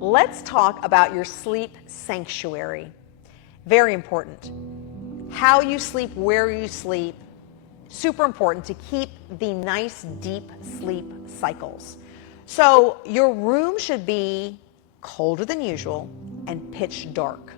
Let's talk about your sleep sanctuary. Very important. How you sleep, where you sleep, super important to keep the nice deep sleep cycles. So your room should be colder than usual and pitch dark.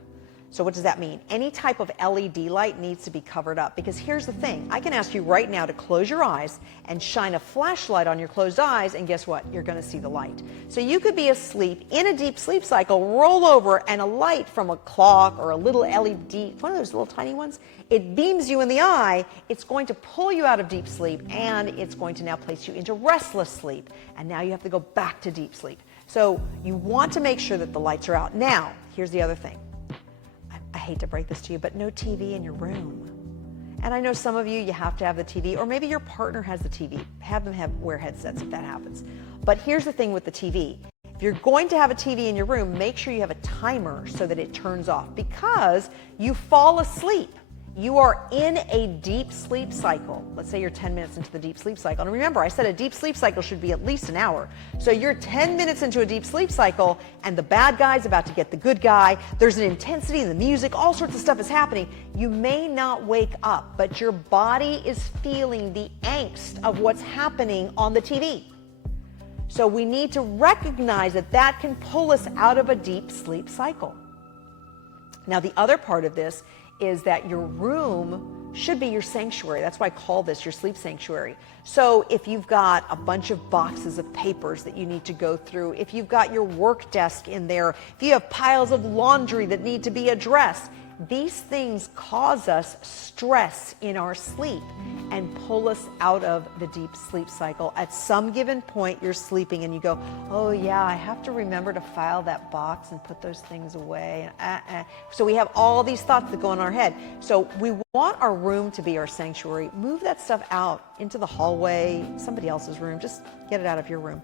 So what does that mean? Any type of LED light needs to be covered up, because here's the thing. I can ask you right now to close your eyes and shine a flashlight on your closed eyes, and guess what? You're going to see the light. So you could be asleep in a deep sleep cycle, roll over, and a light from a clock or a little LED, one of those little tiny ones, it beams you in the eye. It's going to pull you out of deep sleep, and it's going to now place you into restless sleep. And now you have to go back to deep sleep. So you want to make sure that the lights are out. Now, here's the other thing. I hate to break this to you, but no TV in your room. And I know some of you have to have the TV, or maybe your partner has the TV. Have them wear headsets if that happens. But here's the thing with the TV. If you're going to have a TV in your room, make sure you have a timer so that it turns off, because you fall asleep. You are in a deep sleep cycle. Let's say you're 10 minutes into the deep sleep cycle. And remember, I said a deep sleep cycle should be at least an hour. So you're 10 minutes into a deep sleep cycle, and the bad guy's about to get the good guy. There's an intensity in the music. All sorts of stuff is happening. You may not wake up, but your body is feeling the angst of what's happening on the TV. So we need to recognize that that can pull us out of a deep sleep cycle. Now, the other part of this is that your room should be your sanctuary. That's why I call this your sleep sanctuary. So if you've got a bunch of boxes of papers that you need to go through, if you've got your work desk in there, if you have piles of laundry that need to be addressed, these things cause us stress in our sleep and pull us out of the deep sleep cycle. At some given point, you're sleeping and you go, oh yeah, I have to remember to file that box and put those things away. So we have all these thoughts that go in our head. So we want our room to be our sanctuary. Move that stuff out into the hallway, somebody else's room. Just get it out of your room.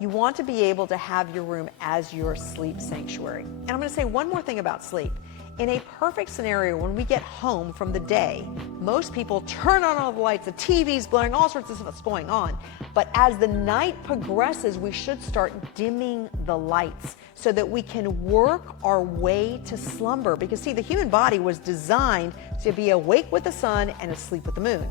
You want to be able to have your room as your sleep sanctuary. And I'm going to say one more thing about sleep. In a perfect scenario, when we get home from the day, most people turn on all the lights, the TV's blaring, all sorts of stuff's going on. But as the night progresses, we should start dimming the lights so that we can work our way to slumber. Because see, the human body was designed to be awake with the sun and asleep with the moon.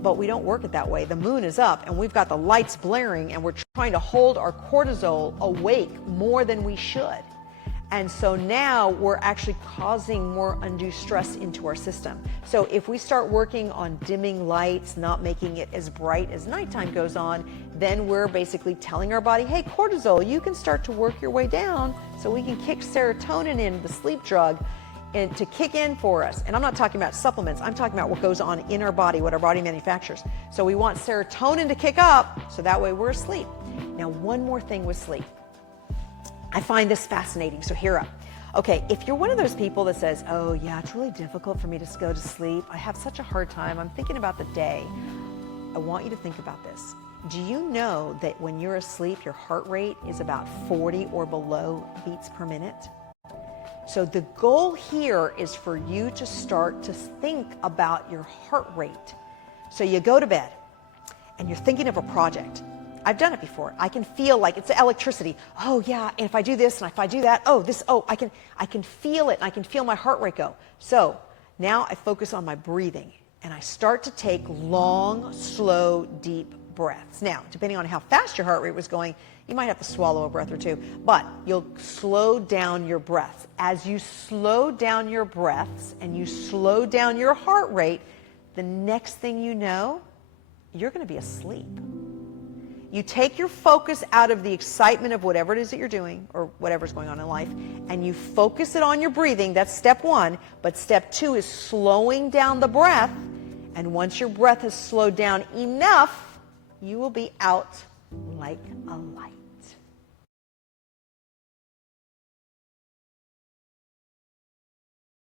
But we don't work it that way. The moon is up and we've got the lights blaring, and we're trying to hold our cortisol awake more than we should. And so now we're actually causing more undue stress into our system. So if we start working on dimming lights, not making it as bright as nighttime goes on, then we're basically telling our body, hey, cortisol, you can start to work your way down so we can kick serotonin in, the sleep drug, and to kick in for us. And I'm not talking about supplements. I'm talking about what goes on in our body, what our body manufactures. So we want serotonin to kick up so that way we're asleep. Now, one more thing with sleep. I find this fascinating, so hear up. Okay, if you're one of those people that says, oh yeah, it's really difficult for me to go to sleep. I have such a hard time. I'm thinking about the day. I want you to think about this. Do you know that when you're asleep, your heart rate is about 40 or below beats per minute? So the goal here is for you to start to think about your heart rate. So you go to bed and you're thinking of a project. I've done it before. I can feel like it's electricity. Oh yeah, and if I do this and if I do that, I can feel it, and I can feel my heart rate go. So now I focus on my breathing and I start to take long, slow, deep breaths. Now, depending on how fast your heart rate was going, you might have to swallow a breath or two, but you'll slow down your breaths. As you slow down your breaths and you slow down your heart rate, the next thing you know, you're going to be asleep. You take your focus out of the excitement of whatever it is that you're doing or whatever's going on in life, and you focus it on your breathing. That's step one. But step two is slowing down the breath. And once your breath has slowed down enough, you will be out like a light.